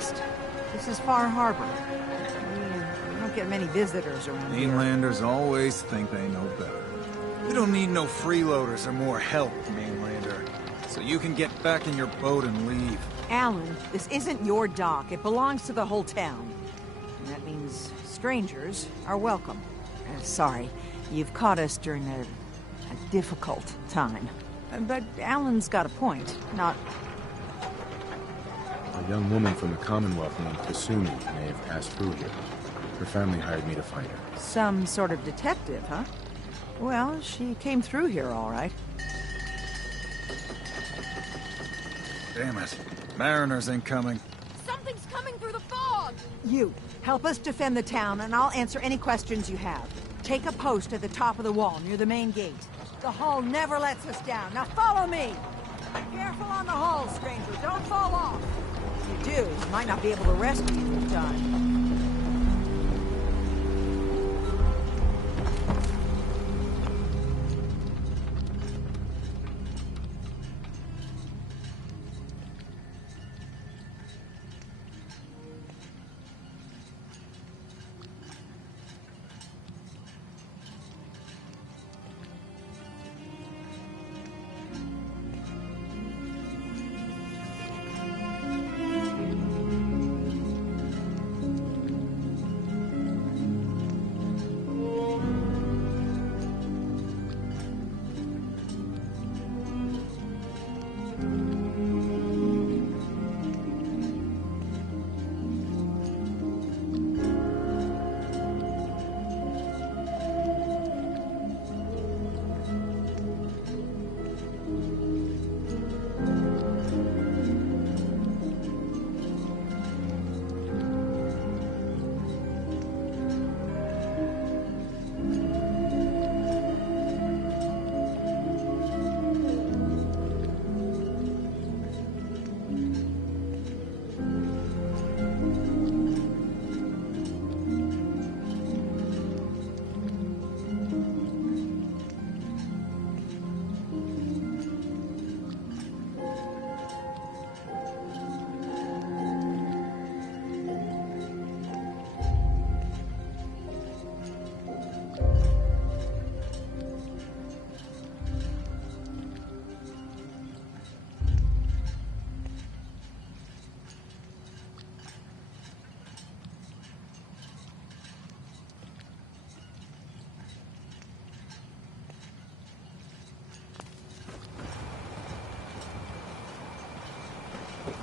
lost? This is Far Harbor. We don't get many visitors around here. Mainlanders always think they know better. We don't need no freeloaders or more help, Mainlander. So you can get back in your boat and leave. Alan, this isn't your dock. It belongs to the whole town. And that means strangers are welcome. Sorry, you've caught us during a difficult time. But Alan's got a point, not... A young woman from the Commonwealth named Kasumi may have passed through here. Her family hired me to find her. Some sort of detective, huh? Well, she came through here all right. Damn it. Mariners incoming. Something's coming through the fog! You, help us defend the town, and I'll answer any questions you have. Take a post at the top of the wall, near the main gate. The hull never lets us down. Now follow me! Careful on the hull, stranger. Don't fall off. If you do, we might not be able to rescue you in time.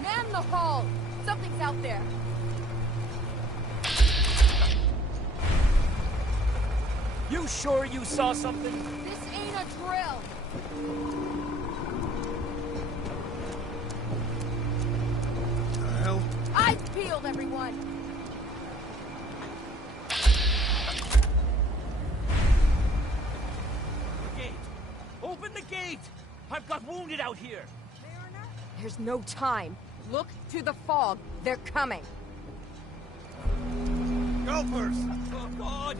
Man the hull! Something's out there. You sure you saw something? This ain't a drill. The hell? Eyes peeled, everyone. The gate! Open the gate! I've got wounded out here! There's no time. Look to the fog. They're coming. Gophers! Oh, God!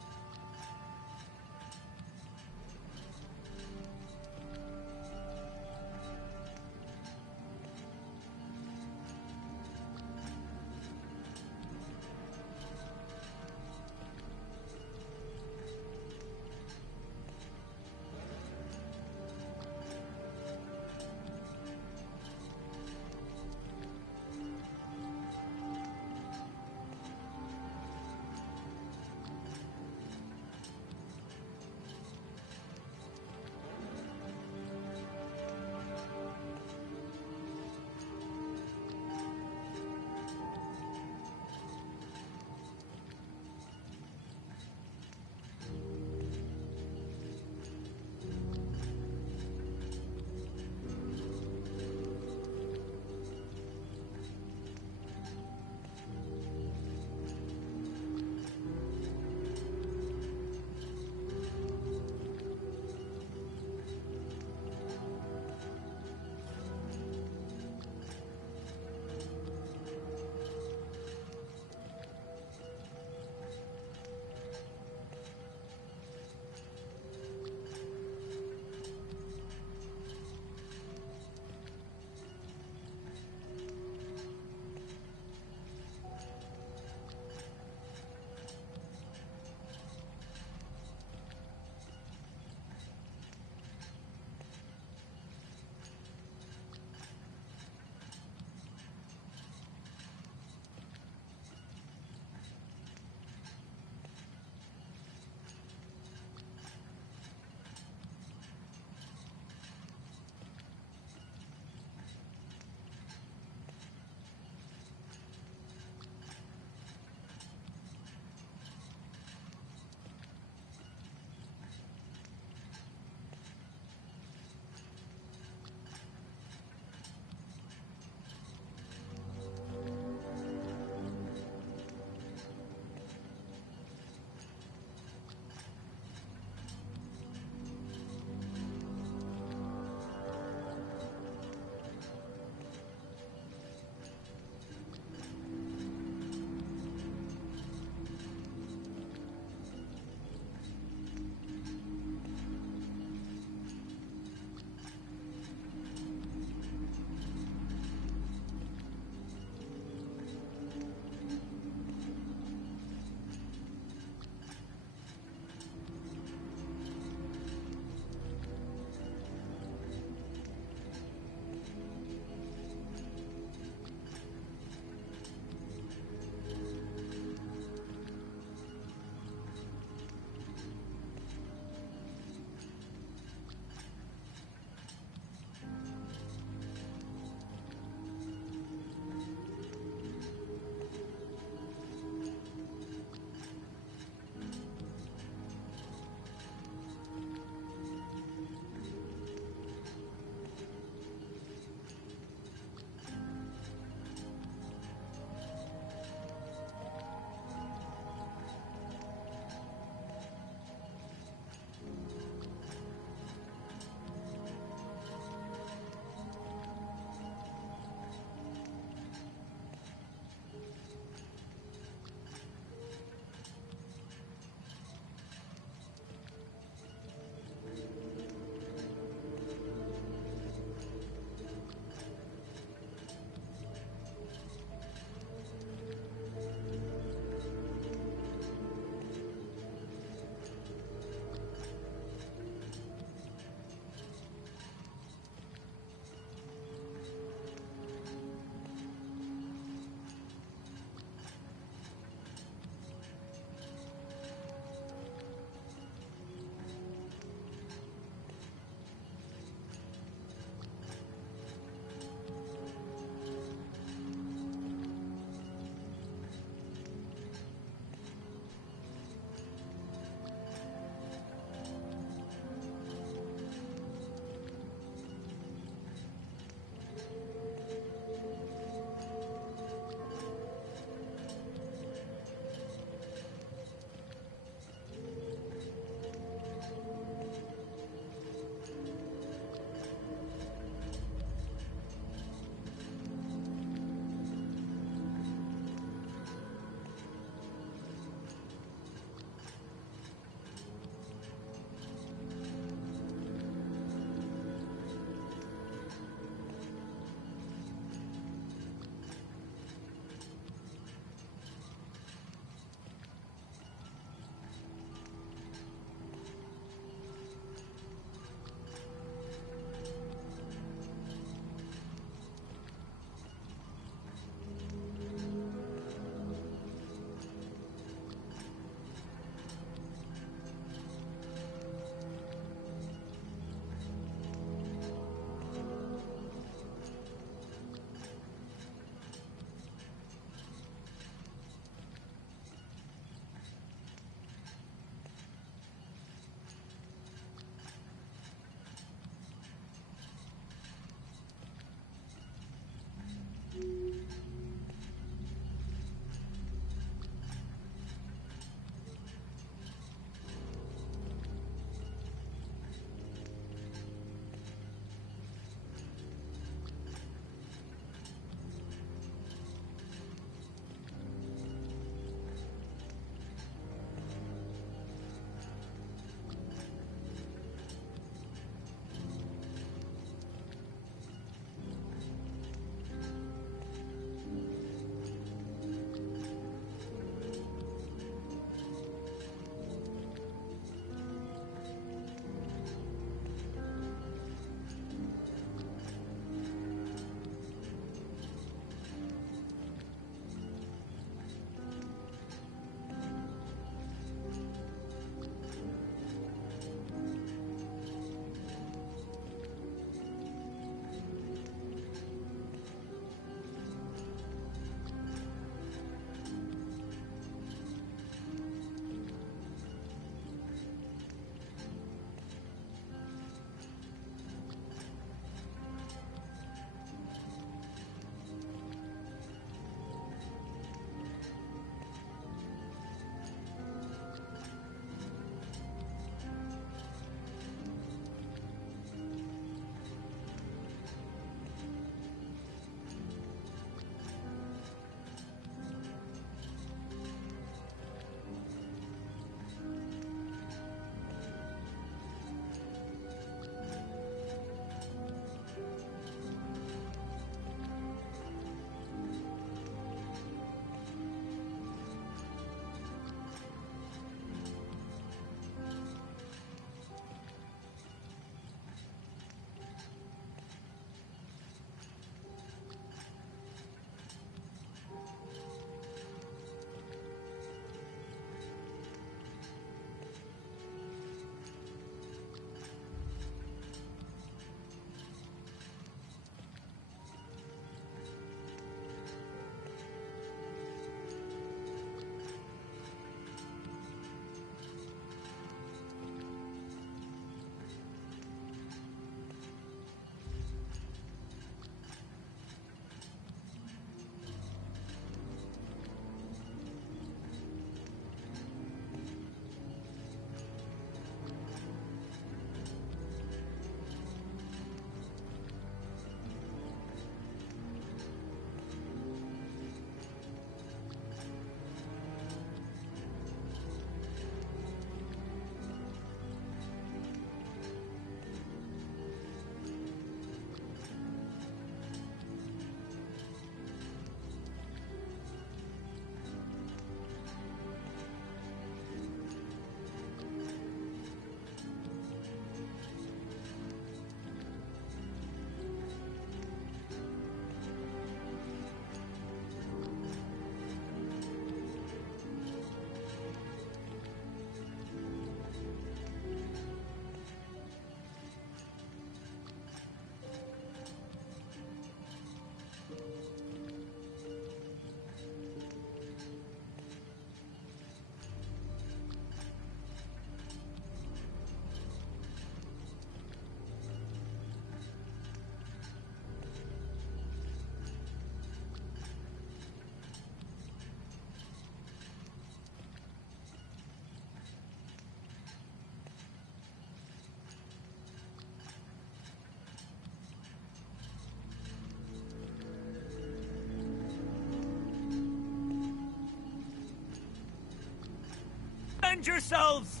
Defend yourselves!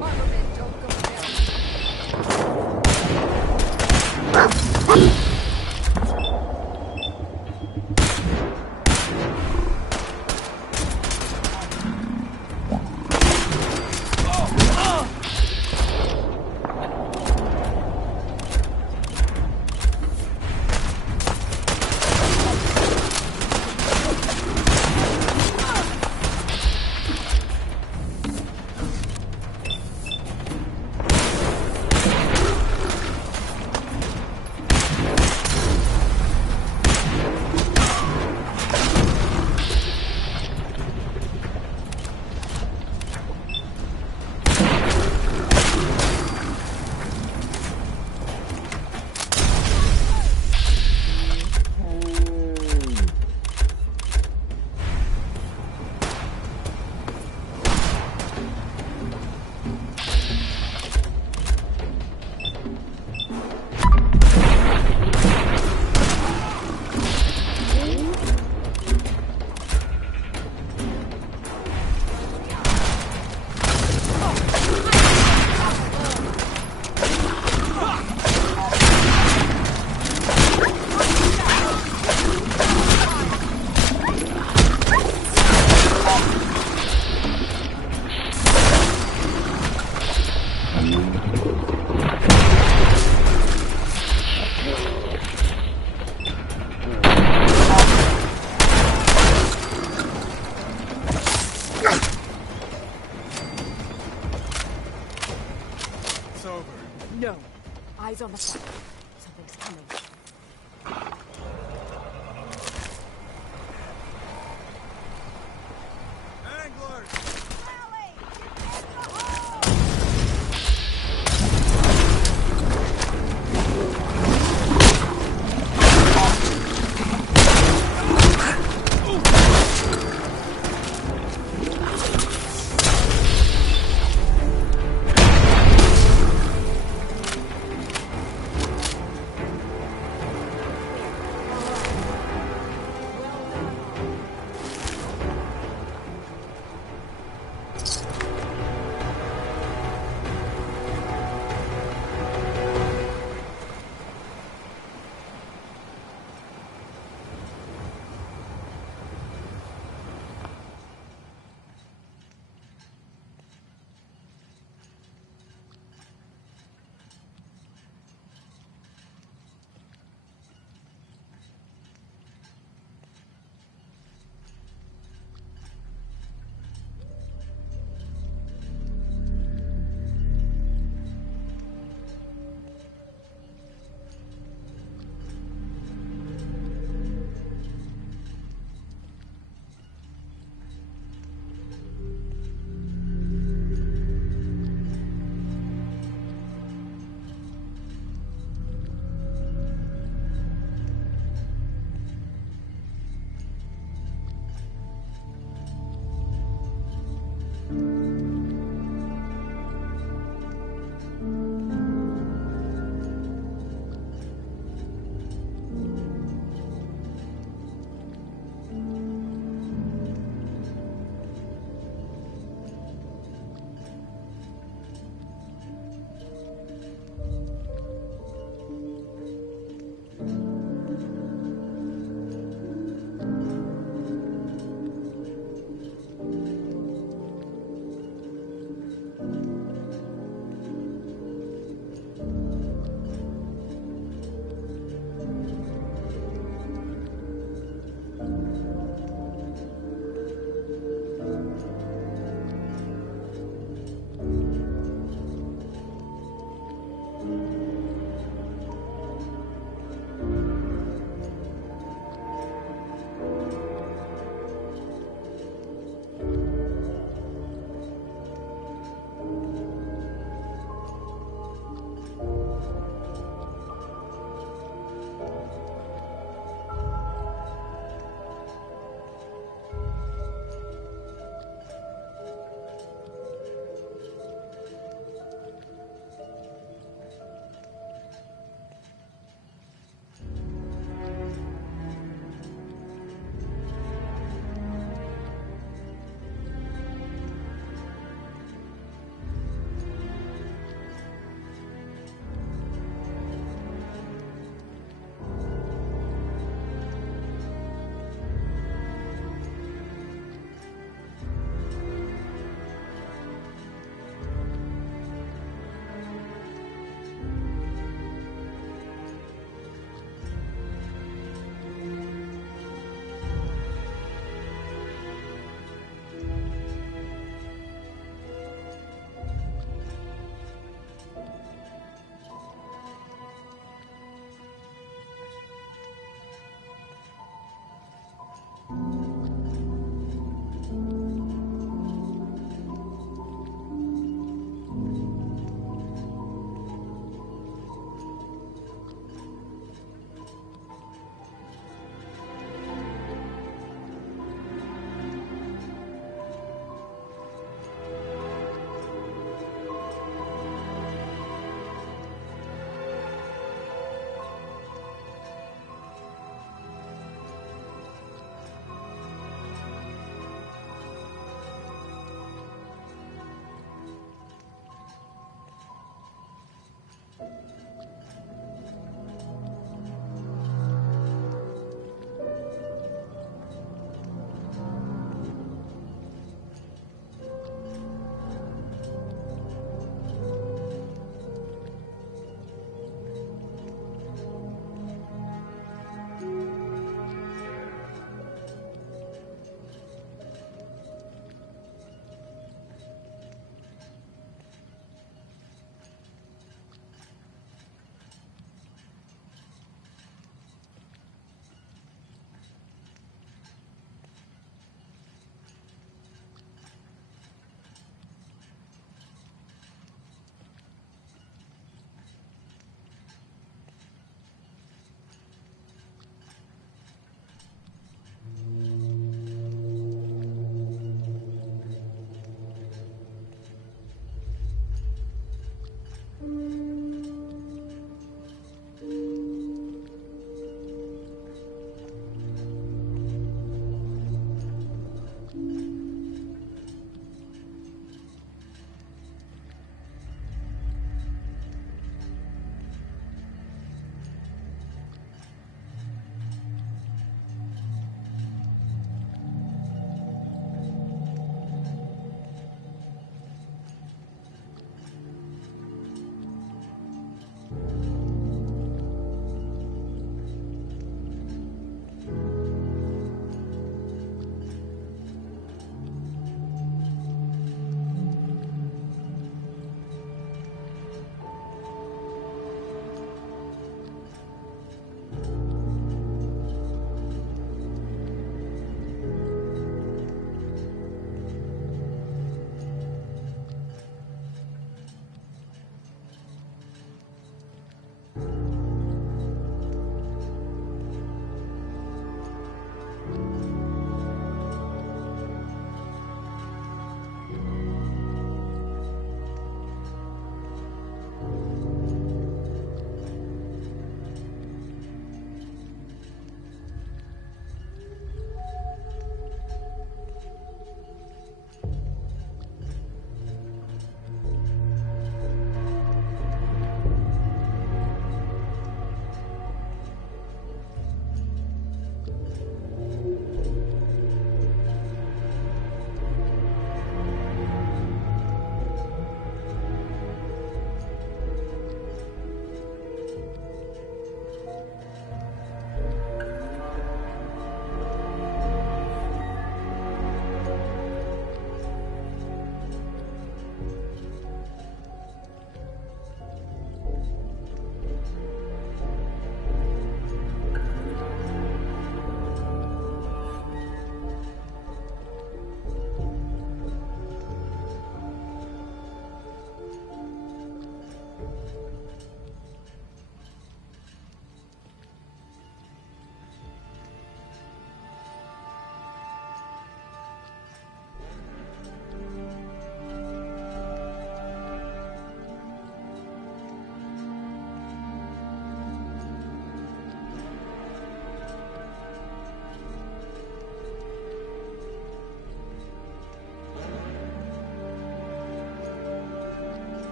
Armament, don't go down. It's over. No. Eyes on the front. Something's coming. Anglers!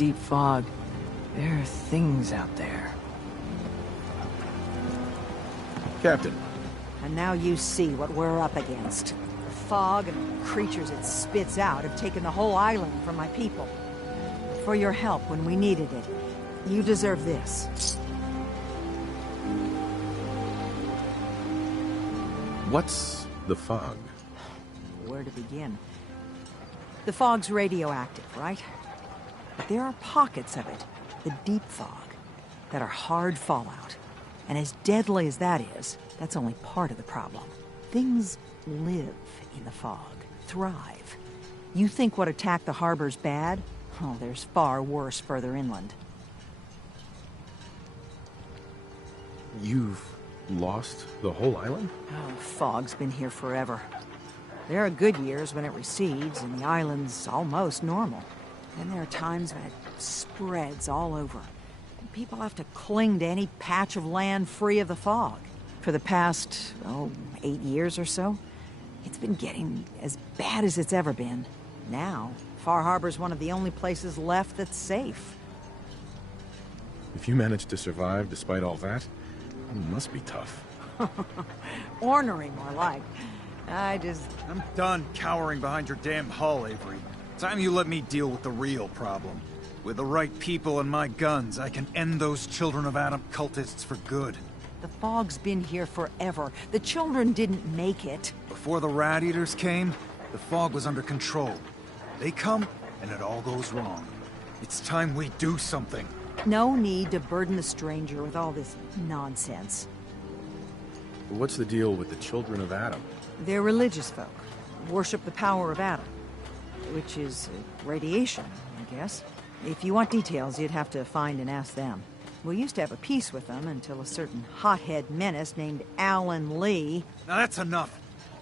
deep fog. There are things out there. Captain, And now you see what we're up against. The fog and the creatures it spits out have taken the whole island from my people. For your help when we needed it, you deserve this. what's the fog? Where to begin? The fog's radioactive, right? But there are pockets of it, the deep fog, that are hard fallout. And as deadly as that is, that's only part of the problem. Things live in the fog, thrive. You think what attacked the harbor's bad? Oh, there's far worse further inland. You've lost the whole island? Oh, fog's been here forever. There are good years when it recedes and the island's almost normal. Then there are times when it spreads all over. And people have to cling to any patch of land free of the fog. For the past, 8 years or so, it's been getting as bad as it's ever been. Now, Far Harbor's one of the only places left that's safe. If you managed to survive despite all that, it must be tough. Ornery, more like. I'm done cowering behind your damn hull, Avery. Time you let me deal with the real problem. With the right people and my guns, I can end those Children of Adam cultists for good. The fog's been here forever. The children didn't make it. Before the Rat Eaters came, the fog was under control. They come, and it all goes wrong. It's time we do something. No need to burden the stranger with all this nonsense. What's the deal with the Children of Adam? They're religious folk. Worship the power of Adam. Which is radiation, I guess. If you want details, you'd have to find and ask them. We used to have a peace with them until a certain hothead menace named Alan Lee... Now that's enough.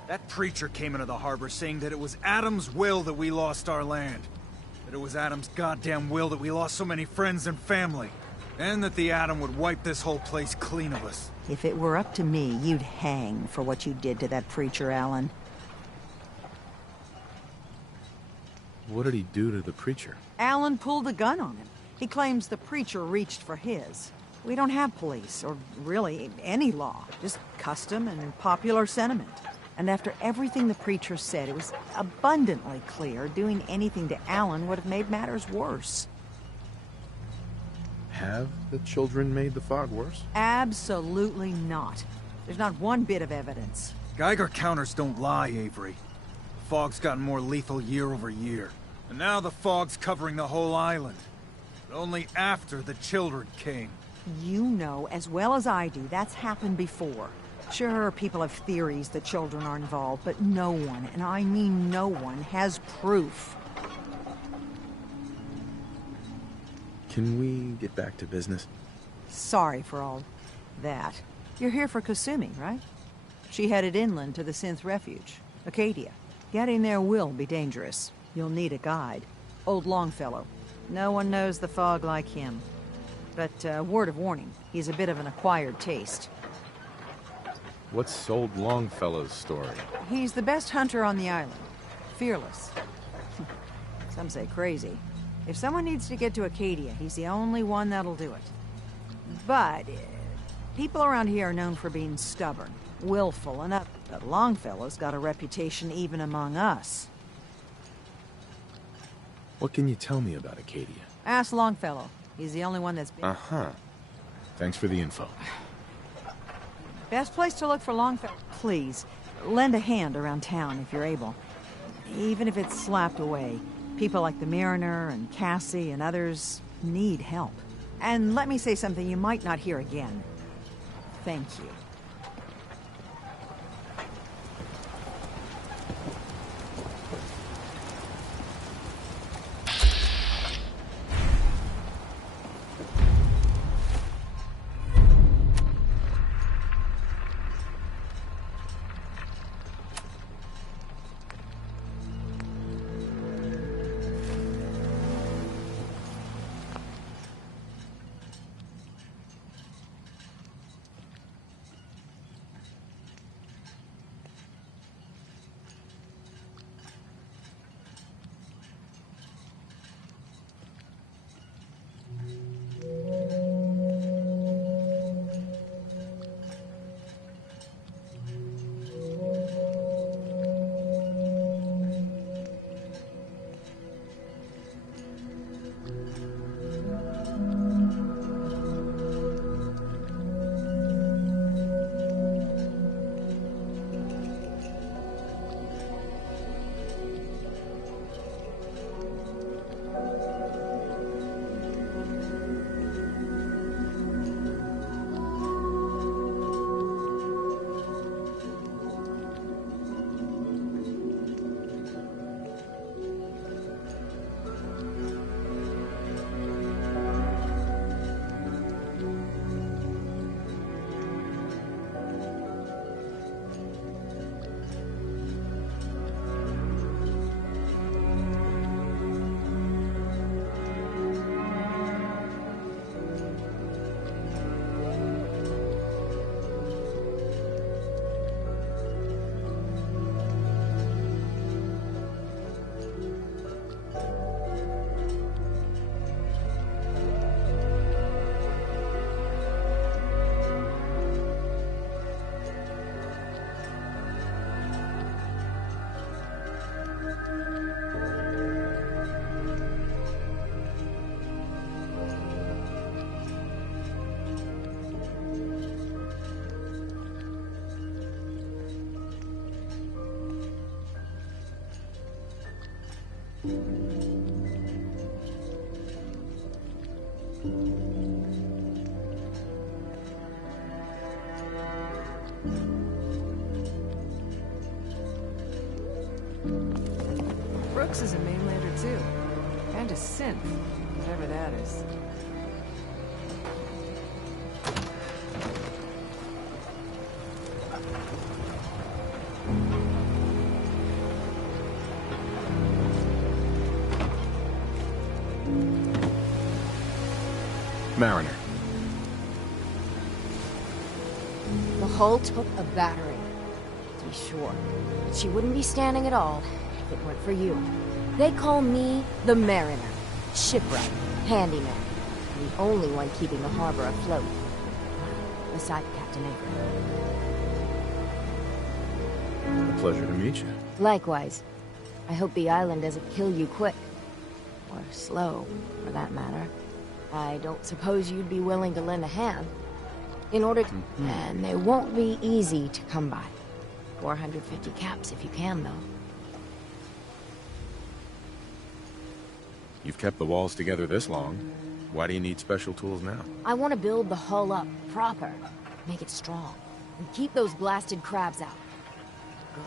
That preacher came into the harbor saying that it was Adam's will that we lost our land. That it was Adam's goddamn will that we lost so many friends and family. And that the Atom would wipe this whole place clean of us. If it were up to me, you'd hang for what you did to that preacher, Alan. What did he do to the preacher? Alan pulled a gun on him. He claims the preacher reached for his. We don't have police, or really any law, just custom and popular sentiment. And after everything the preacher said, it was abundantly clear doing anything to Alan would have made matters worse. Have the children made the fog worse? Absolutely not. There's not one bit of evidence. Geiger counters don't lie, Avery. The fog's gotten more lethal year over year. And now the fog's covering the whole island. But only after the children came. You know as well as I do that's happened before. Sure, people have theories that children are involved, but no one, and I mean no one, has proof. Can we get back to business? Sorry for all that. You're here for Kasumi, right? She headed inland to the Synth Refuge, Acadia. Getting there will be dangerous. You'll need a guide. Old Longfellow. No one knows the fog like him. But, word of warning, he's a bit of an acquired taste. What's old Longfellow's story? He's the best hunter on the island. Fearless. Some say crazy. If someone needs to get to Acadia, he's the only one that'll do it. But, people around here are known for being stubborn, willful, and up. But Longfellow's got a reputation even among us. What can you tell me about Acadia? Ask Longfellow. He's the only one that's been... Uh-huh. Thanks for the info. Best place to look for Longfellow. Please, lend a hand around town if you're able. Even if it's slapped away. People like the Mariner and Cassie and others need help. And let me say something you might not hear again. Thank you. Brooks is a mainlander too. And a synth, whatever that is. Mariner. The hull took a battery, to be sure. But she wouldn't be standing at all if it weren't for you. They call me the Mariner. Shipwright, handyman. And the only one keeping the harbor afloat. Beside Captain Avery. A pleasure to meet you. Likewise. I hope the island doesn't kill you quick. Or slow, for that matter. I don't suppose you'd be willing to lend a hand. In order to... And they won't be easy to come by. 450 caps if you can, though. You've kept the walls together this long. Why do you need special tools now? I want to build the hull up, proper. Make it strong. And keep those blasted crabs out. Good.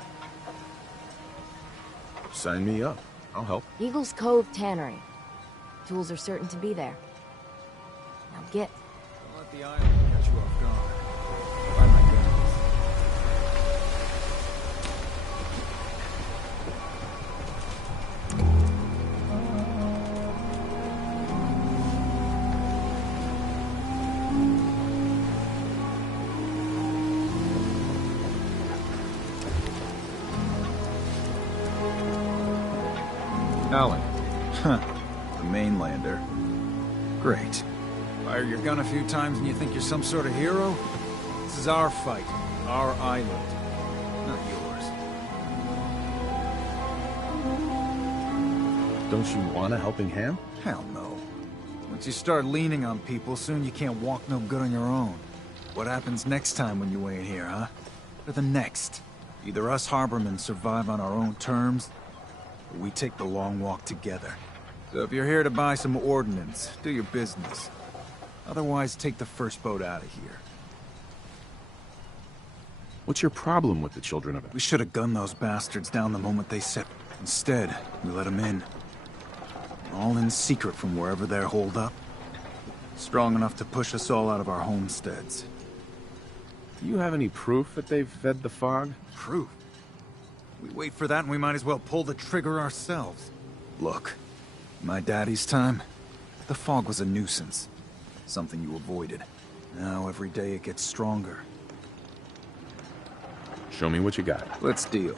Sign me up. I'll help. Eagle's Cove Tannery. Tools are certain to be there. Now get. Don't let the island catch you off guard. By my goodness. Alan. Huh. The mainlander. Great. Fire your gun a few times and you think you're some sort of hero? This is our fight. Our island. Not yours. Don't you want a helping hand? Hell no. Once you start leaning on people, soon you can't walk no good on your own. What happens next time when you ain't here, huh? Or the next? Either us harbormen survive on our own terms, or we take the long walk together. So if you're here to buy some ordnance, do your business. Otherwise, take the first boat out of here. What's your problem with the Children of... We should have gunned those bastards down the moment they set. Instead, we let them in. All in secret from wherever they're holed up. Strong enough to push us all out of our homesteads. Do you have any proof that they've fed the fog? Proof? We wait for that and we might as well pull the trigger ourselves. Look, in my daddy's time, the fog was a nuisance. Something you avoided. Now every day it gets stronger. Show me what you got. Let's deal.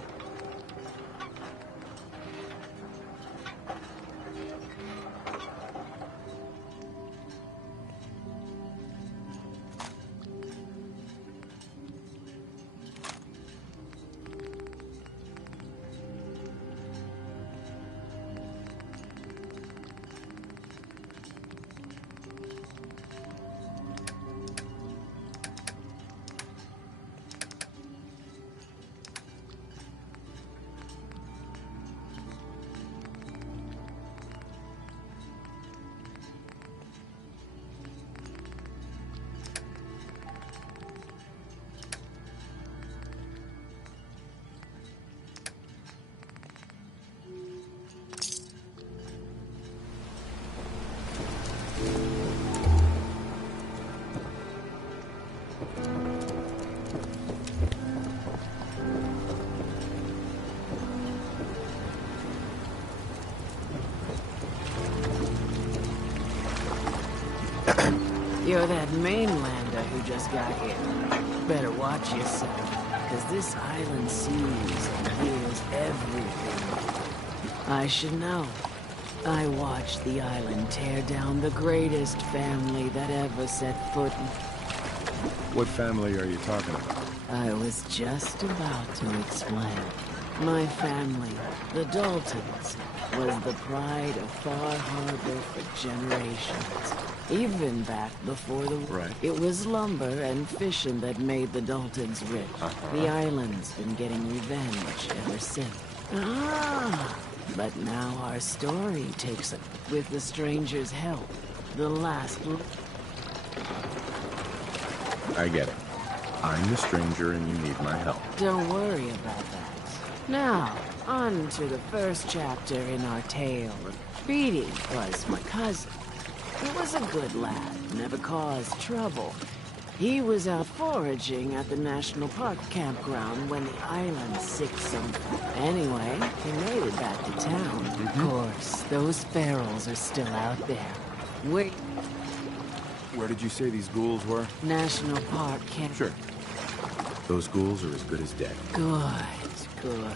You're that mainlander who just got here. Better watch yourself, because this island sees and hears everything. I should know. I watched the island tear down the greatest family that ever set foot in... What family are you talking about? I was just about to explain. My family, the Daltons, was the pride of Far Harbor for generations. Even back before the war. Right. It was lumber and fishing that made the Daltons rich. The island's been getting revenge ever since. Ah, But now our story takes it. With the stranger's help, the last... I get it. I'm the stranger and you need my help. Don't worry about that. Now, on to the first chapter in our tale. Beatty was my cousin. He was a good lad, never caused trouble. He was out foraging at the National Park campground when the island sicked some... Anyway, he made it back to town. Of course, those ferals are still out there. Wait. Where did you say these ghouls were? National Park camp... Sure. Those ghouls are as good as dead. Good, good.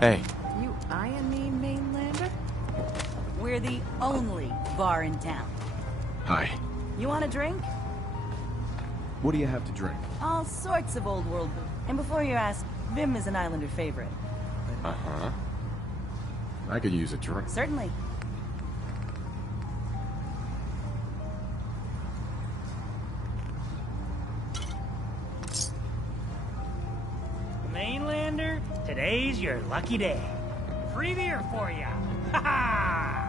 Hey. You eyeing me, Mainlander? We're the only bar in town. Hi. You want a drink? What do you have to drink? All sorts of old world. And before you ask, Vim is an Islander favorite. Uh-huh. I could use a drink. Certainly. Mainlander, today's your lucky day. Free beer for ya. Ha ha!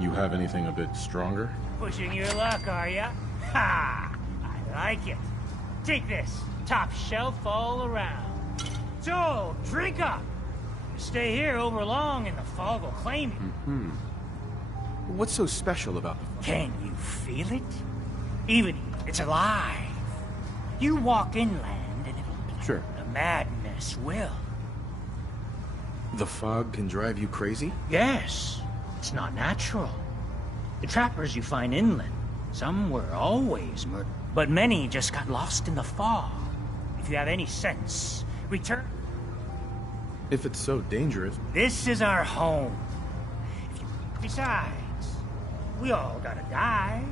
You have anything a bit stronger? Pushing your luck, are ya? Ha! I like it. Take this. Top shelf all around. So, drink up. You stay here over long and the fog will claim you. Hmm. What's so special about the... Can you feel it? Even it's alive. You walk inland and it'll... Sure. The madness will. The fog can drive you crazy? Yes. It's not natural. The trappers you find inland, some were always murdered, but many just got lost in the fog. If you have any sense, return. If it's so dangerous... This is our home. Besides, we all gotta die.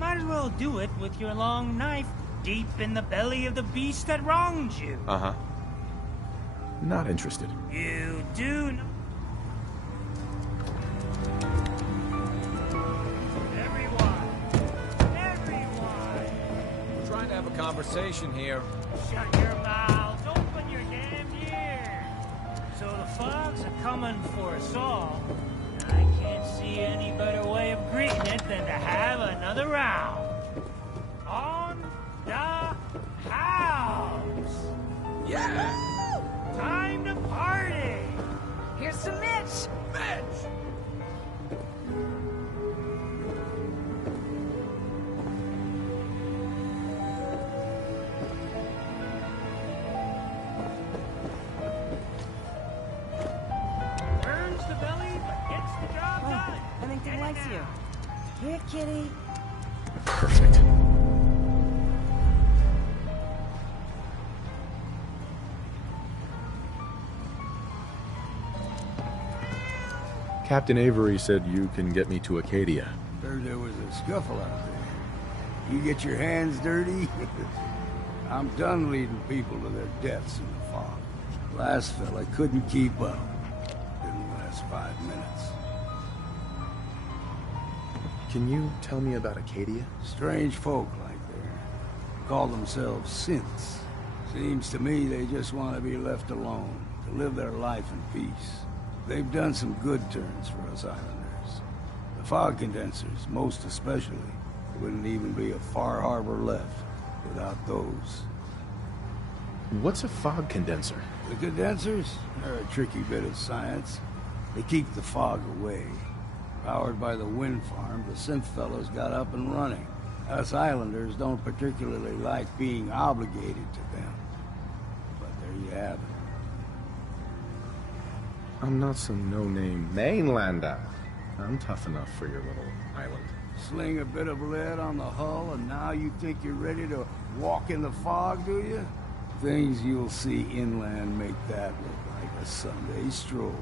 Might as well do it with your long knife deep in the belly of the beast that wronged you. Uh-huh. Not interested. You do know. Everyone! We're trying to have a conversation here. Shut your mouths, open your damn ears! So the fogs are coming for us all. I can't see any better way of greeting it than to have another round. On the house! Yeah! Time to party! Here's some Mitch! Mitch! Burns the belly, but gets the job done. I think he likes you. Here, kitty. Perfect. Captain Avery said you can get me to Acadia. Heard there was a scuffle out there. You get your hands dirty? I'm done leading people to their deaths in the fog. Last fella couldn't keep up. Didn't last first 5 minutes. Can you tell me about Acadia? Strange folk like there. Call themselves synths. Seems to me they just want to be left alone, to live their life in peace. They've done some good turns for us islanders. The fog condensers, most especially, wouldn't even be a Far Harbor left without those. What's a fog condenser? The condensers are a tricky bit of science. They keep the fog away. Powered by the wind farm, the synth fellows got up and running. Us islanders don't particularly like being obligated to them. But there you have it. I'm not some no-name mainlander. I'm tough enough for your little island. Sling a bit of lead on the hull, and now you think you're ready to walk in the fog, do you? Things you'll see inland make that look like a Sunday stroll.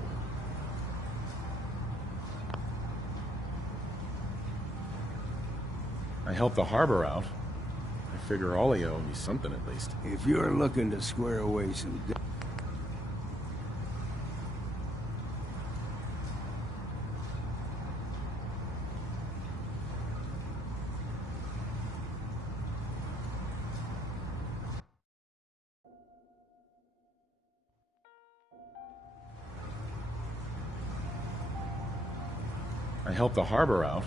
I helped the harbor out. I figure all of you owe me something at least. If you're looking to square away some I helped the harbor out.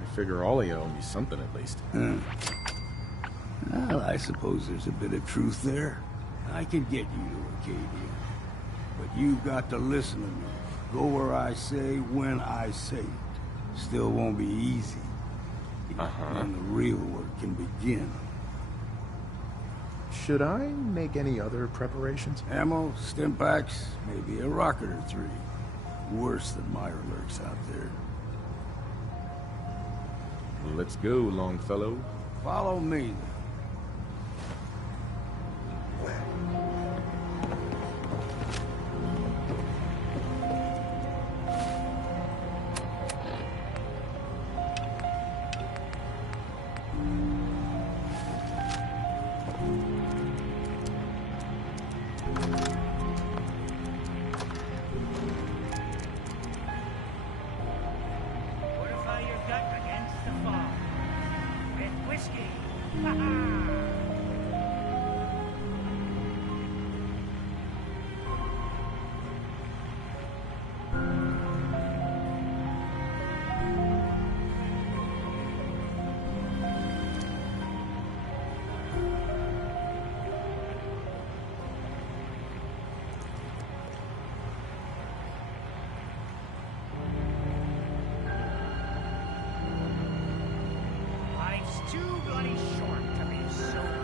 I figure all of you owe me something at least. Well, I suppose there's a bit of truth there. I can get you to Acadia. But you've got to listen to me. Go where I say, when I say it. Still won't be easy. And the real work can begin. Should I make any other preparations? Ammo, stimpaks, maybe a rocket or three. Worse than Myra lurks out there. Let's go, Longfellow. Follow me, then. Fortify your gut against the fog. With whiskey. Ha-ha! Life's too bloody short to be sober.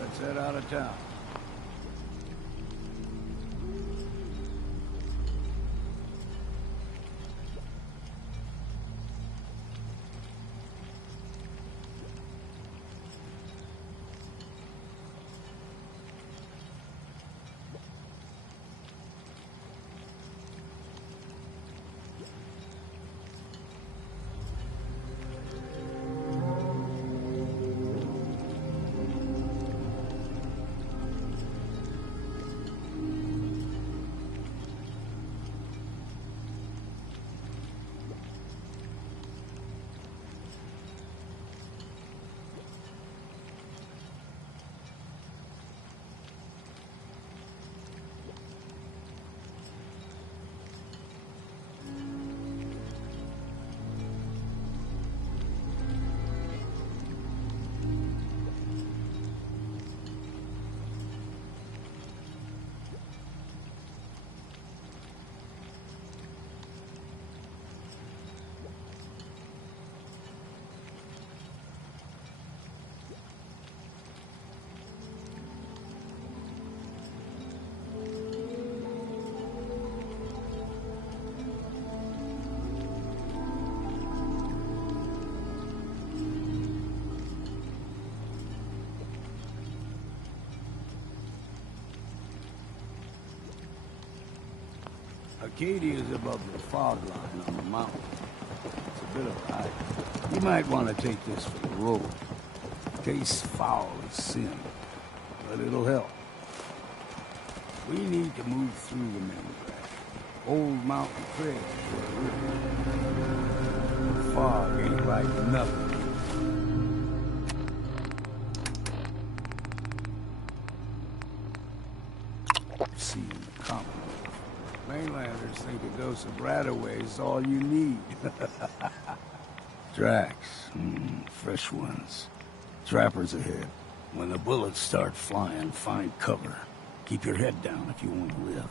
Let's head out of town. Acadia is above the fog line on the mountain. It's a bit of a hike. You might want to take this for the road. Tastes foul as sin, but it'll help. We need to move through the main grass. Old Mountain Trail is where we're going. The fog ain't like nothing. Seeing the Commonwealth. Mainlanders think a dose of Radaway is all you need. Tracks. Fresh ones. Trappers ahead. When the bullets start flying, find cover. Keep your head down if you want to live.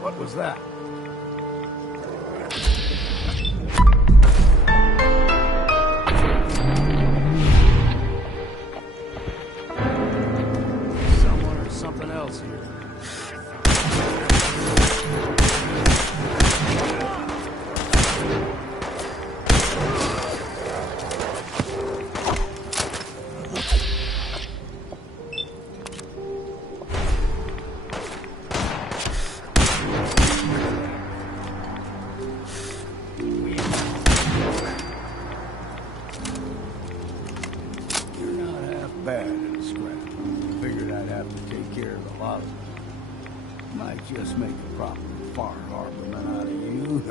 What was that? Someone or something else here. Bad in a scrap. Figured I'd have to take care of a lot of them. Might just make a proper far harborman out of you.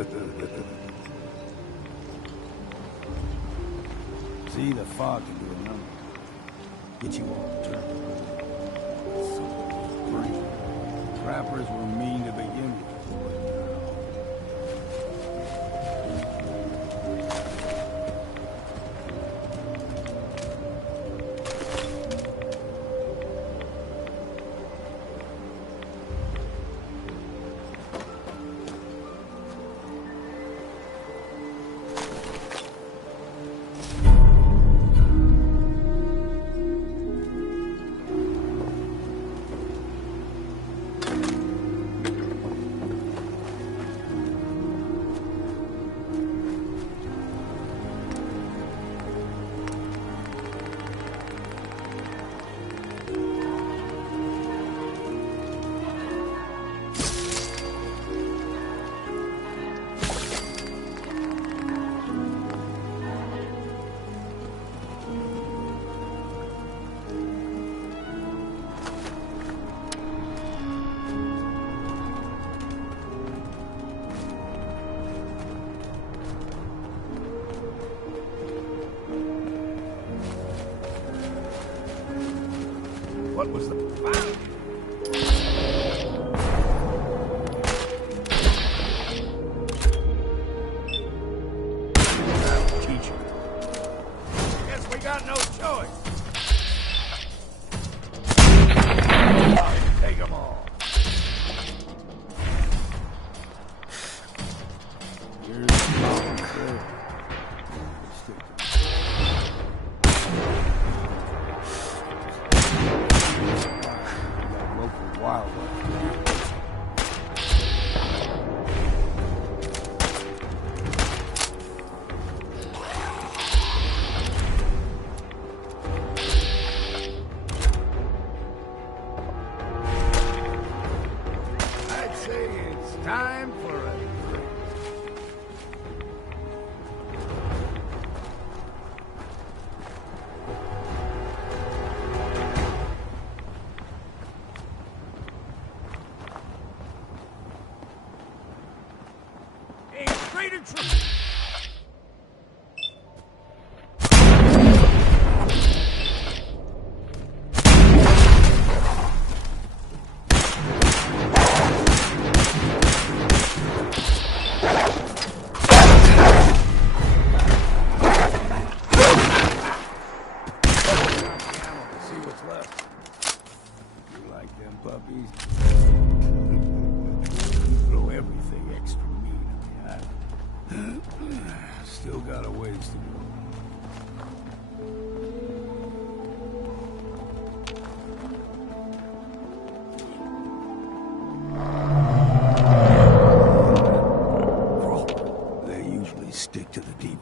See, the fog can do a number. Get you all turned. Trappers were mean to begin with. What was the... Teacher. Guess we got no choice. Take them all. Here's the mountain trail. Local wildlife. I'd say it's time for a drink. Straight and true. Still got a ways to go. They usually stick to the deep.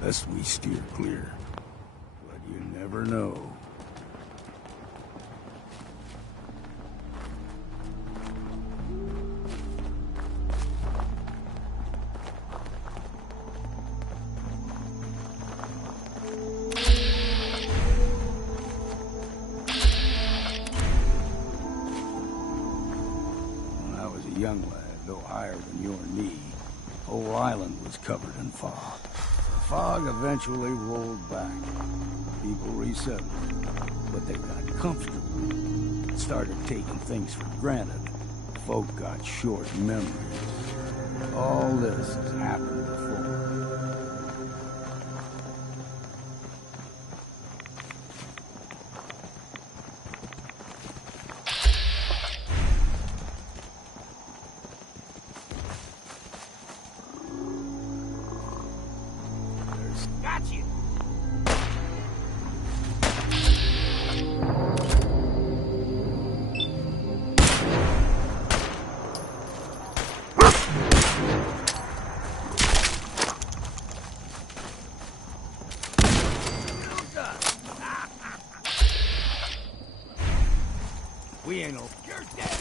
Best we steer clear. But you never know. When I was a young lad, no higher than your knee, whole island was covered in fog. The fog eventually rolled back. People resettled, but they got comfortable. Started taking things for granted. Folk got short memories. All this has happened before. Got you. We ain't no... You're dead!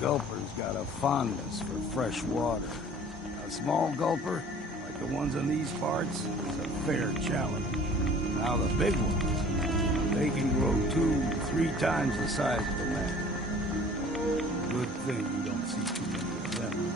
Gulper's got a fondness for fresh water. A small gulper, like the ones in these parts, is a fair challenge. Now the big ones, they can grow 2-3 times the size of the man. Good thing you don't see too many of them.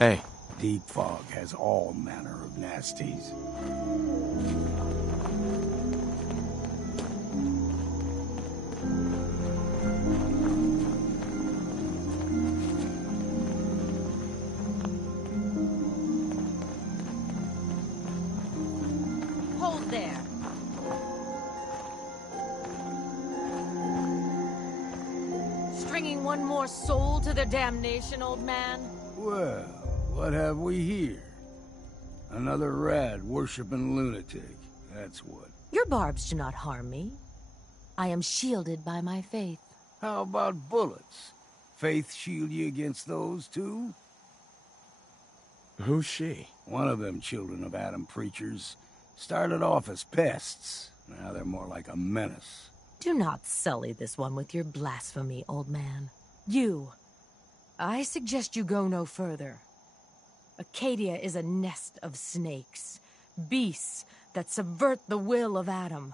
Hey. Deep fog has all manner of nasties. Hold there. Stringing one more soul to their damnation, old man? Well, what have we here? Another rad worshipping lunatic. That's what. Your barbs do not harm me. I am shielded by my faith. How about bullets? Faith shield you against those too? Who's she? One of them children of Adam preachers. Started off as pests. Now they're more like a menace. Do not sully this one with your blasphemy, old man. You. I suggest you go no further. Acadia is a nest of snakes. Beasts that subvert the will of Adam.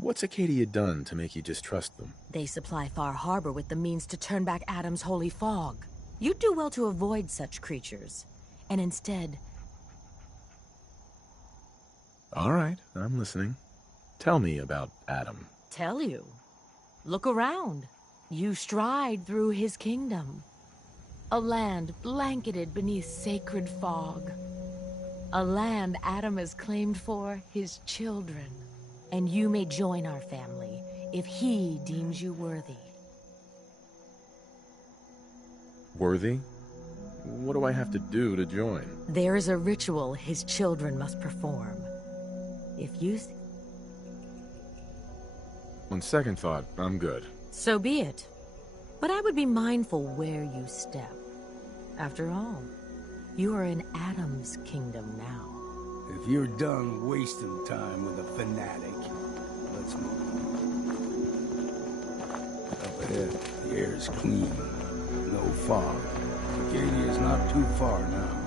What's Acadia done to make you distrust them? They supply Far Harbor with the means to turn back Adam's holy fog. You'd do well to avoid such creatures. And instead... All right, I'm listening. Tell me about Adam. Tell you? Look around. You stride through his kingdom. A land blanketed beneath sacred fog. A land Adam has claimed for his children. And you may join our family if he deems you worthy. Worthy? What do I have to do to join? There is a ritual his children must perform. If you... On second thought, I'm good. So be it. But I would be mindful where you step. After all, you are in Adam's kingdom now. If you're done wasting time with a fanatic, let's move. Up ahead, the air's clean. No fog. Acadia's not too far now.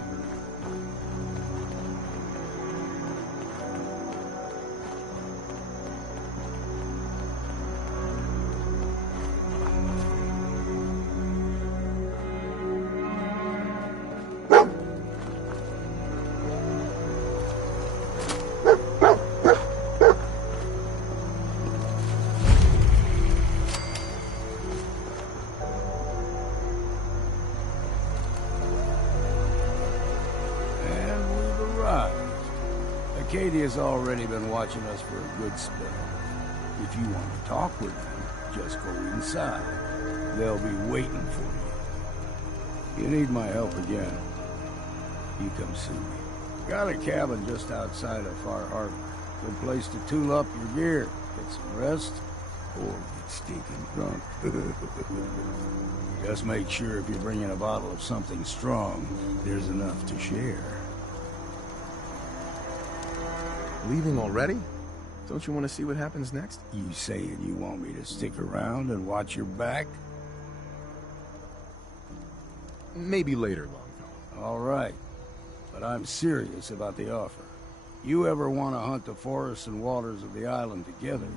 Acadia's already been watching us for a good spell. If you want to talk with them, just go inside. They'll be waiting for you. You need my help again, you come see me. Got a cabin just outside of Far Harbor. Good place to tool up your gear, get some rest, or get stinking drunk. Just make sure if you're bringing a bottle of something strong, there's enough to share. Leaving already? Don't you want to see what happens next? You saying you want me to stick around and watch your back? Maybe later, Longfellow. All right. But I'm serious about the offer. You ever want to hunt the forests and waters of the island together?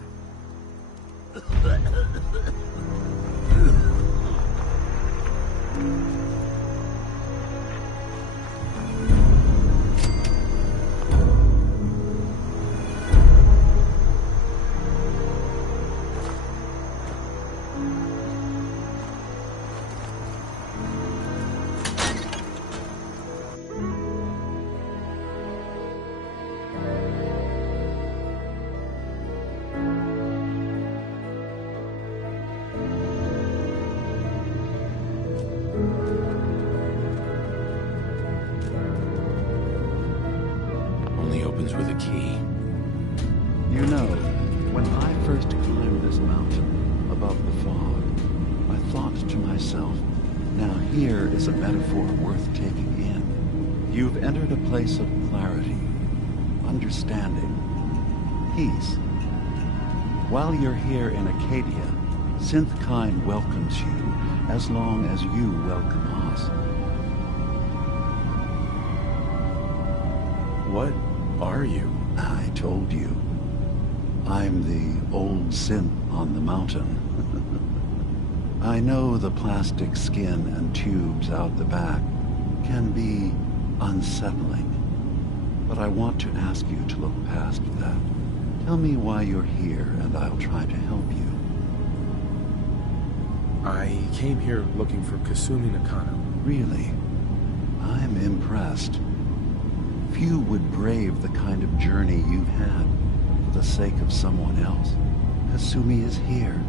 With a key. You know, when I first climbed this mountain above the fog, I thought to myself, now here is a metaphor worth taking in. You've entered a place of clarity, understanding, peace. While you're here in Acadia, Synthkind welcomes you as long as you welcome us. What are you? I told you. I'm the old synth on the mountain. I know the plastic skin and tubes out the back can be unsettling, but I want to ask you to look past that. Tell me why you're here, and I'll try to help you. I came here looking for Kasumi Nakano. Really? I'm impressed. Few would brave the kind of journey you've had for the sake of someone else. Kasumi is here.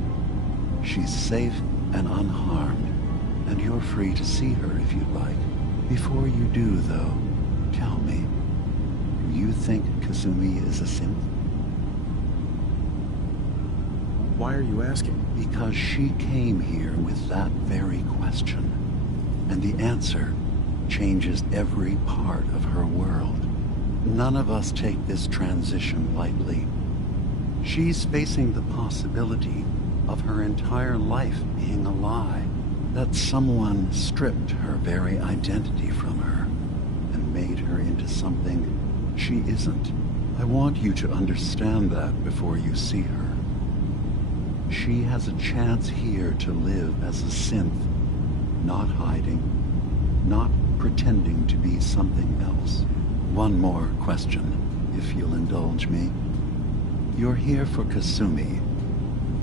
She's safe and unharmed, and you're free to see her if you'd like. Before you do, though, tell me, do you think Kasumi is a synth? Why are you asking? Because she came here with that very question, and the answer changes every part of her world. None of us take this transition lightly. She's facing the possibility of her entire life being a lie, that someone stripped her very identity from her and made her into something she isn't. I want you to understand that before you see her. She has a chance here to live as a synth, not hiding, not pretending to be something else. One more question, if you'll indulge me. You're here for Kasumi,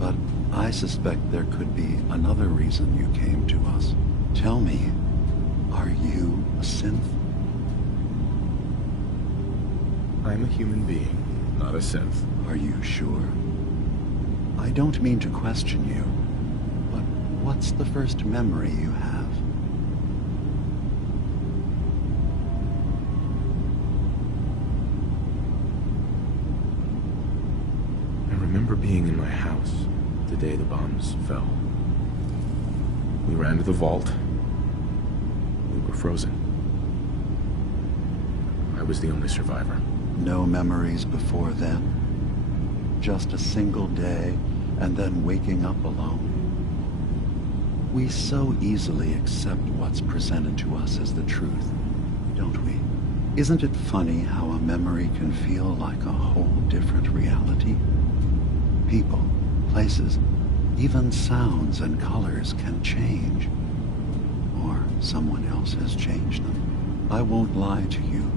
but I suspect there could be another reason you came to us. Tell me, are you a synth? I'm a human being, not a synth. Are you sure? I don't mean to question you, but what's the first memory you have? I remember being in my house the day the bombs fell. We ran to the vault. We were frozen. I was the only survivor. No memories before then? Just a single day, and then waking up alone? We so easily accept what's presented to us as the truth, don't we? Isn't it funny how a memory can feel like a whole different reality? People, places, even sounds and colors can change. Or someone else has changed them. I won't lie to you.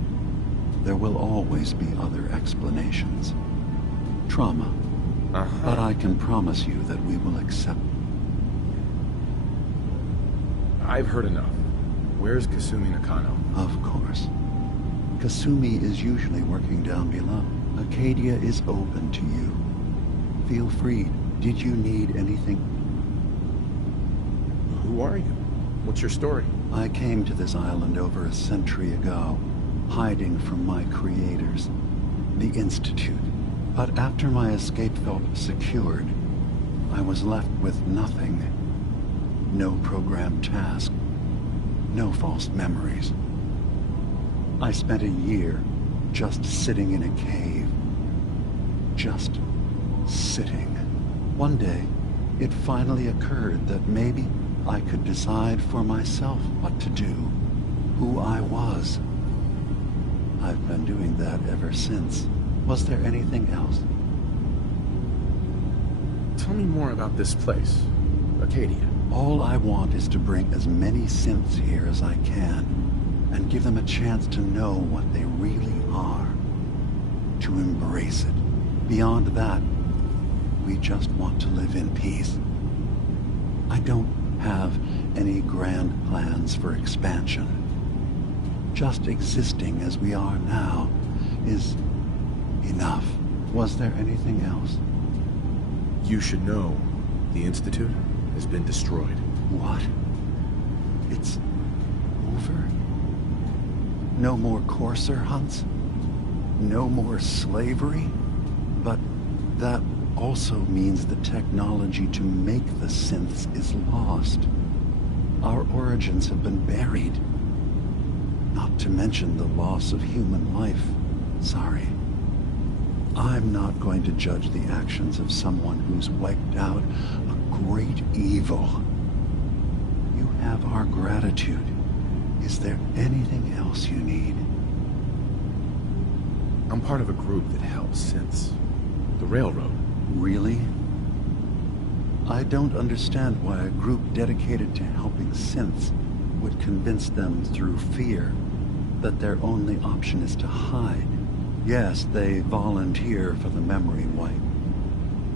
There will always be other explanations. Trauma. But I can promise you that we will accept. I've heard enough. Where's Kasumi Nakano? Of course. Kasumi is usually working down below. Acadia is open to you. Feel free. Did you need anything? Who are you? What's your story? I came to this island over a century ago, hiding from my creators, the Institute. But after my escape felt secured, I was left with nothing. No programmed task. No false memories. I spent a year just sitting in a cave. Just sitting. One day, it finally occurred that maybe I could decide for myself what to do, who I was. I've been doing that ever since. Was there anything else? Tell me more about this place, Acadia. All I want is to bring as many synths here as I can, and give them a chance to know what they really are. To embrace it. Beyond that, we just want to live in peace. I don't have any grand plans for expansion. Just existing as we are now is enough. Was there anything else? You should know the Institute has been destroyed. What? It's over? No more courser hunts? No more slavery? But that also means the technology to make the synths is lost. Our origins have been buried. Not to mention the loss of human life. Sorry. I'm not going to judge the actions of someone who's wiped out a great evil. You have our gratitude. Is there anything else you need? I'm part of a group that helps synths. The Railroad. Really? I don't understand why a group dedicated to helping synths would convince them through fear that their only option is to hide. Yes, they volunteer for the memory wipe.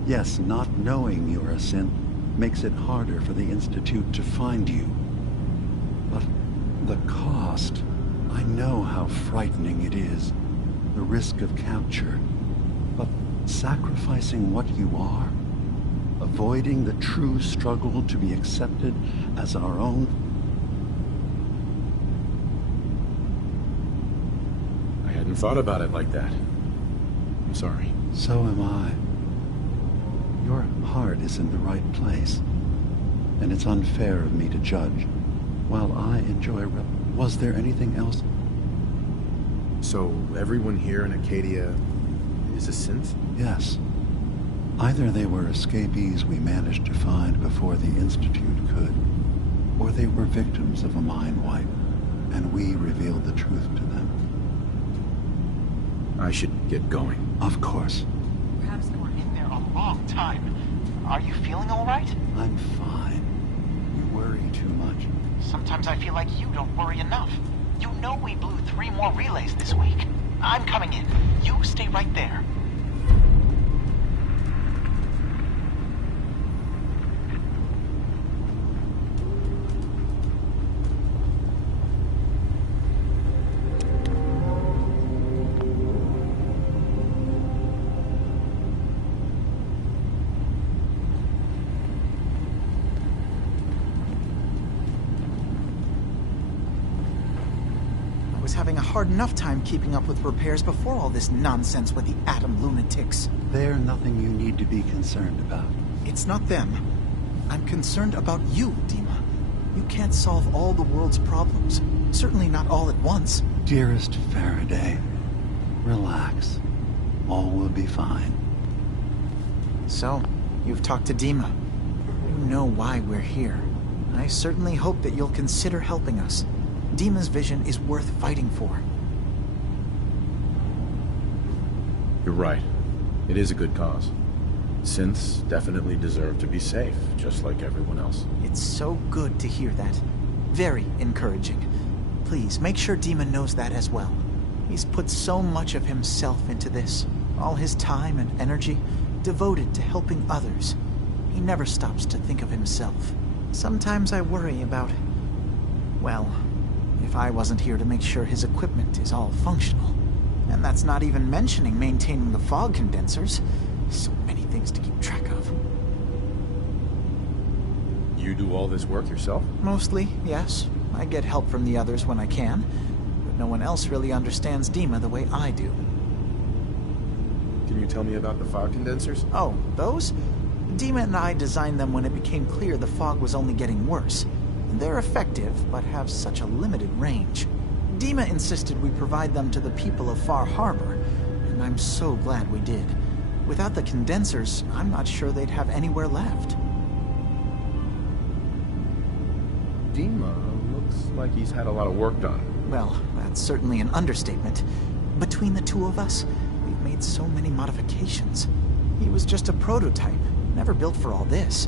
Yes, not knowing you're a synth makes it harder for the Institute to find you. But the cost, I know how frightening it is. The risk of capture. But sacrificing what you are, avoiding the true struggle to be accepted as our own. I hadn't thought about it like that. I'm sorry. So am I. Your heart is in the right place, and it's unfair of me to judge. While I enjoy was there anything else? So everyone here in Acadia is a synth? Yes. Either they were escapees we managed to find before the Institute could, or they were victims of a mind wipe, and we revealed the truth to them. I should get going. Of course. Perhaps you were in there a long time. Are you feeling all right? I'm fine. You worry too much. Sometimes I feel like you don't worry enough. You know we blew 3 more relays this week. I'm coming in. You stay right there. Having a hard enough time keeping up with repairs before all this nonsense with the Atom lunatics. They're nothing you need to be concerned about. It's not them. I'm concerned about you, Dima. You can't solve all the world's problems. Certainly not all at once. Dearest Faraday, relax. All will be fine. So, you've talked to Dima. You know why we're here. I certainly hope that you'll consider helping us. Dima's vision is worth fighting for. You're right. It is a good cause. Synths definitely deserve to be safe, just like everyone else. It's so good to hear that. Very encouraging. Please, make sure Dima knows that as well. He's put so much of himself into this. All his time and energy devoted to helping others. He never stops to think of himself. Sometimes I worry about... well... if I wasn't here to make sure his equipment is all functional. And that's not even mentioning maintaining the fog condensers. So many things to keep track of. You do all this work yourself? Mostly, yes. I get help from the others when I can. But no one else really understands Dima the way I do. Can you tell me about the fog condensers? Oh, those? Dima and I designed them when it became clear the fog was only getting worse. They're effective, but have such a limited range. Dima insisted we provide them to the people of Far Harbor, and I'm so glad we did. Without the condensers, I'm not sure they'd have anywhere left. Dima looks like he's had a lot of work done. Well, that's certainly an understatement. Between the two of us, we've made so many modifications. He was just a prototype, never built for all this.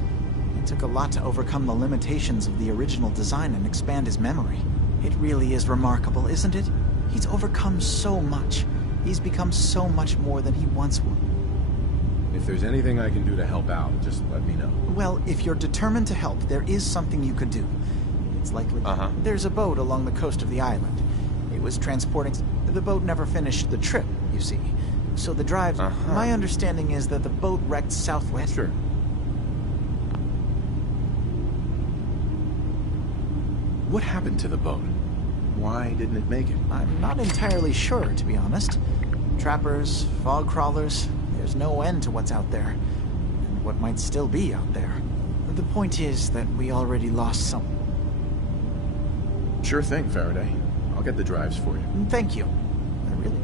It took a lot to overcome the limitations of the original design and expand his memory. It really is remarkable, isn't it? He's overcome so much. He's become so much more than he once was. If there's anything I can do to help out, just let me know. Well, if you're determined to help, there is something you could do. It's likely... There's a boat along the coast of the island. It was transporting... The boat never finished the trip, you see. So the drive... My understanding is that the boat wrecked southwest... Sure. What happened to the boat? Why didn't it make it? I'm not entirely sure, to be honest. Trappers, fog crawlers, there's no end to what's out there. And what might still be out there. The point is that we already lost some... Sure thing, Faraday. I'll get the drives for you. Thank you. I really...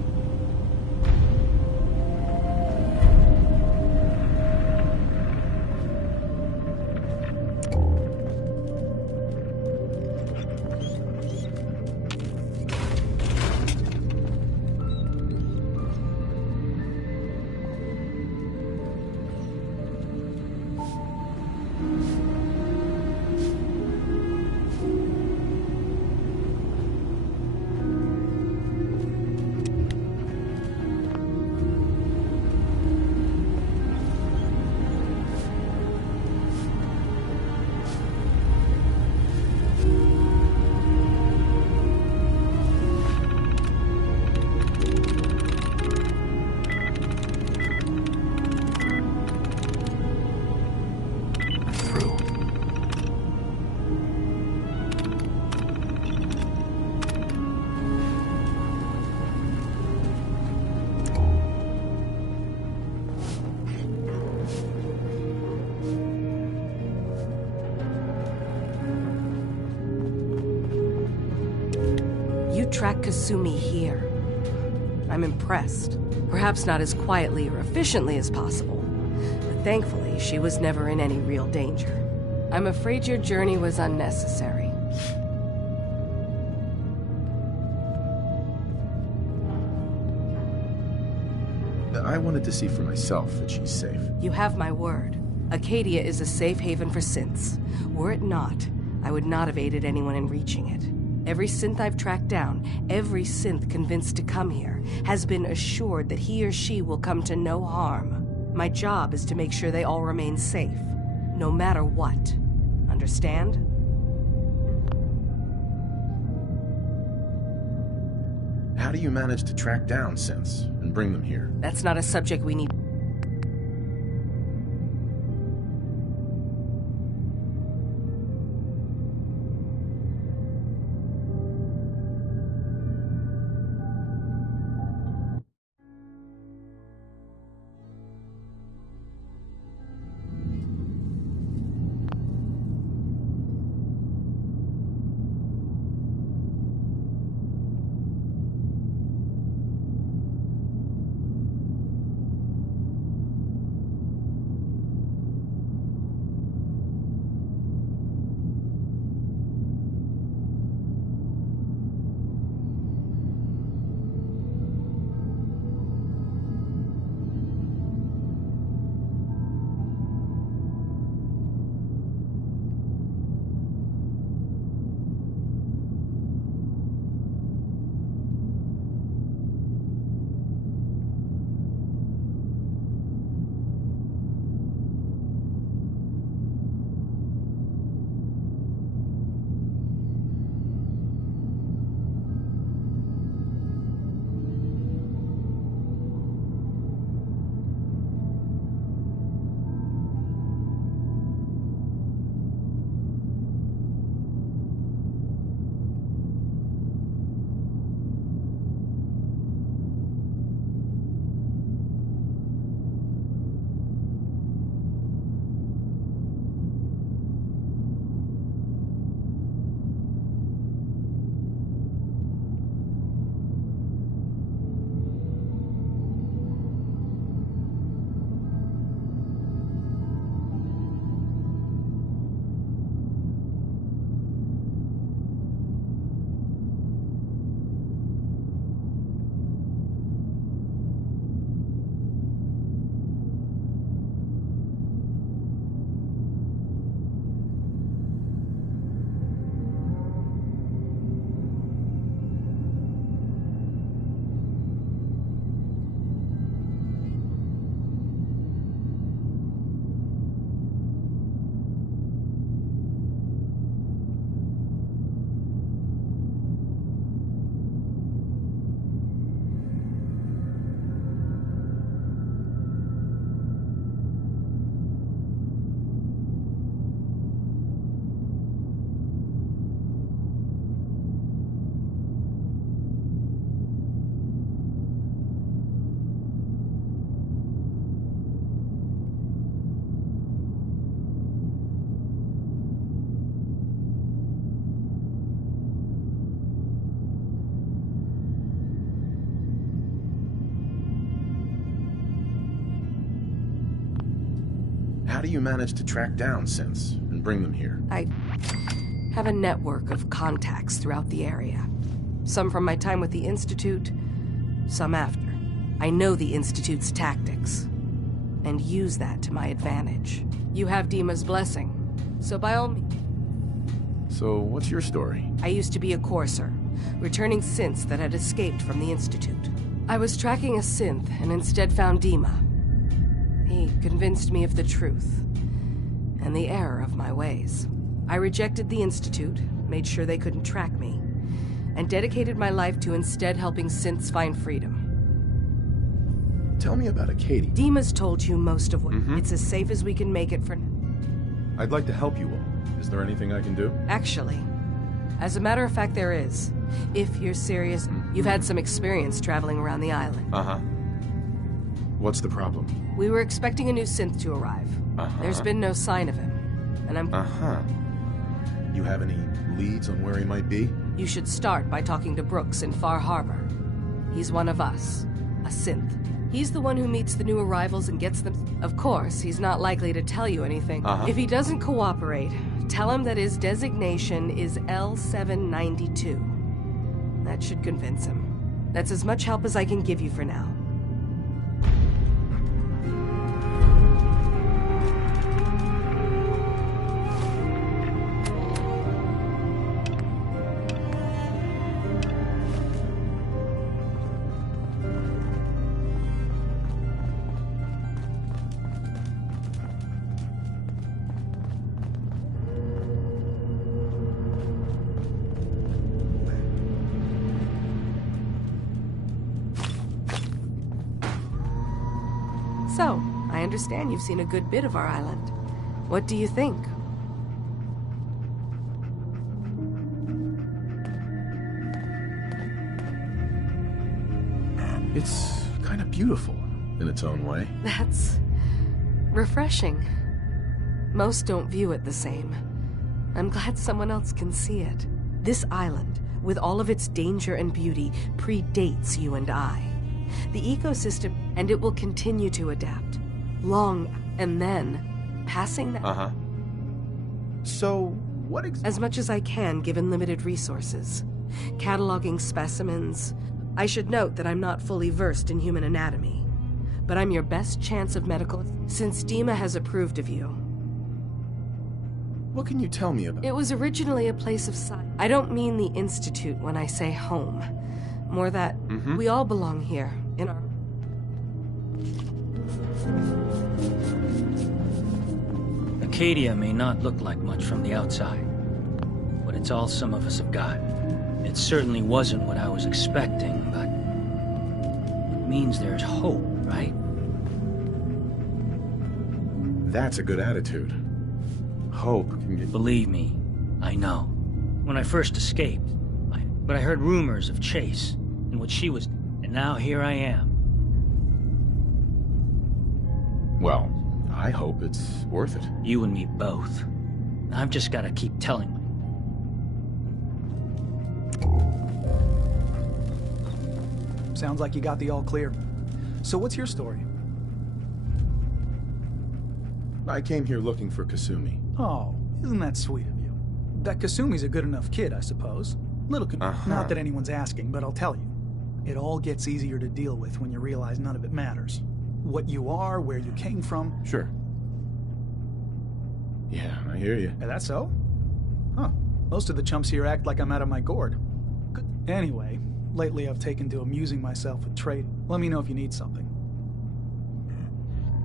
track Kasumi here. I'm impressed. Perhaps not as quietly or efficiently as possible, but thankfully she was never in any real danger. I'm afraid your journey was unnecessary. I wanted to see for myself that she's safe. You have my word. Acadia is a safe haven for synths. Were it not, I would not have aided anyone in reaching it. Every synth I've tracked down, every synth convinced to come here, has been assured that he or she will come to no harm. My job is to make sure they all remain safe, no matter what. Understand? How do you manage to track down synths and bring them here? That's not a subject we need. How do you manage to track down synths and bring them here? I have a network of contacts throughout the area. Some from my time with the Institute, some after. I know the Institute's tactics, and use that to my advantage. You have Dima's blessing, so by all means... So, what's your story? I used to be a courser, returning synths that had escaped from the Institute. I was tracking a synth, and instead found Dima. He convinced me of the truth, and the error of my ways. I rejected the Institute, made sure they couldn't track me, and dedicated my life to instead helping synths find freedom. Tell me about Acadia. Dima's told you most of what... It's as safe as we can make it for... I'd like to help you all. Is there anything I can do? Actually, as a matter of fact, there is. If you're serious, you've had some experience traveling around the island. Uh-huh. What's the problem? We were expecting a new synth to arrive. There's been no sign of him, and I'm... You have any leads on where he might be? You should start by talking to Brooks in Far Harbor. He's one of us, a synth. He's the one who meets the new arrivals and gets them. Of course, he's not likely to tell you anything. If he doesn't cooperate, tell him that his designation is L792. That should convince him. That's as much help as I can give you for now. So, I understand you've seen a good bit of our island. What do you think? It's kind of beautiful in its own way. That's refreshing. Most don't view it the same. I'm glad someone else can see it. This island, with all of its danger and beauty, predates you and I. The ecosystem, and it will continue to adapt. And then, passing that... So, what as much as I can, given limited resources. Cataloging specimens. I should note that I'm not fully versed in human anatomy. But I'm your best chance of medical... since Dima has approved of you. What can you tell me about... It was originally a place of science. I don't mean the Institute when I say home. More that we all belong here, in our... Acadia may not look like much from the outside, but it's all some of us have got. It certainly wasn't what I was expecting, but it means there's hope, right? That's a good attitude. Hope can get... Believe me, I know. When I first escaped, but I heard rumors of Chase and what she was, and now here I am. Well, I hope it's worth it. You and me both. I've just got to keep telling. Sounds like you got the all clear. So what's your story? I came here looking for Kasumi. Oh, isn't that sweet of you? That Kasumi's a good enough kid, I suppose. Little Not that anyone's asking, but I'll tell you. It all gets easier to deal with when you realize none of it matters. What you are, where you came from. Sure. Yeah, I hear you. Is that so? Huh. Most of the chumps here act like I'm out of my gourd. Anyway, lately I've taken to amusing myself with trade. Let me know if you need something.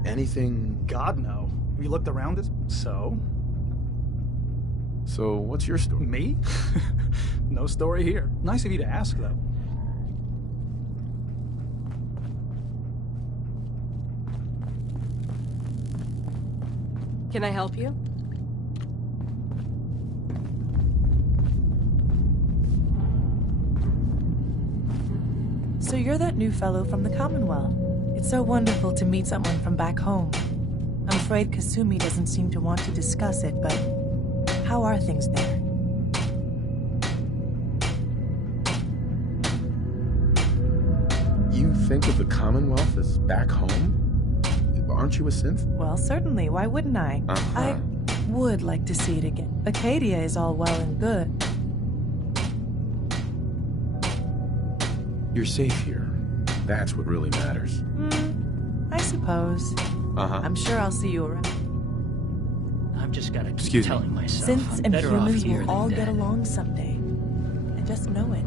Anything? God, no. Have you looked around it? So? So, what's your story? Me? No story here. Nice of you to ask, though. Can I help you? So you're that new fellow from the Commonwealth. It's so wonderful to meet someone from back home. I'm afraid Kasumi doesn't seem to want to discuss it, but how are things there? You think of the Commonwealth as back home? Aren't you a synth? Well, certainly. Why wouldn't I? I would like to see it again. Acadia is all well and good. You're safe here. That's what really matters. I suppose. I'm sure I'll see you around. I've just got to keep telling myself Synths I'm and better off humans here will than all dead. get along someday. I just know it.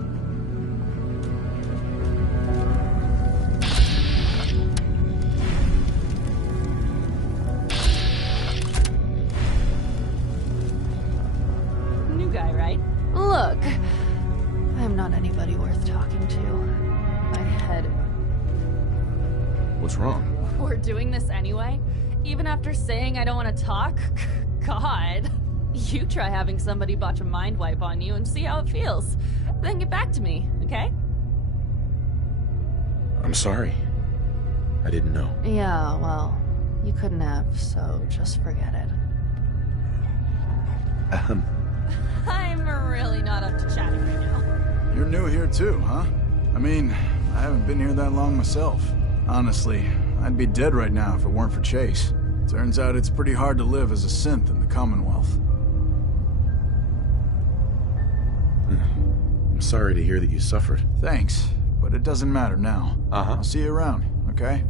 New guy, right? Look, I'm not anybody worth talking to. My head... What's wrong? We're doing this anyway? Even after saying I don't want to talk? God. You try having somebody botch a mind wipe on you and see how it feels. Then get back to me, okay? I'm sorry. I didn't know. Yeah, well, you couldn't have, so just forget it. I'm really not up to chatting right now. You're new here too, huh? I mean, I haven't been here that long myself. Honestly, I'd be dead right now if it weren't for Chase. Turns out it's pretty hard to live as a synth in the Commonwealth. I'm sorry to hear that you suffered. Thanks, but it doesn't matter now. Uh-huh. I'll see you around, okay?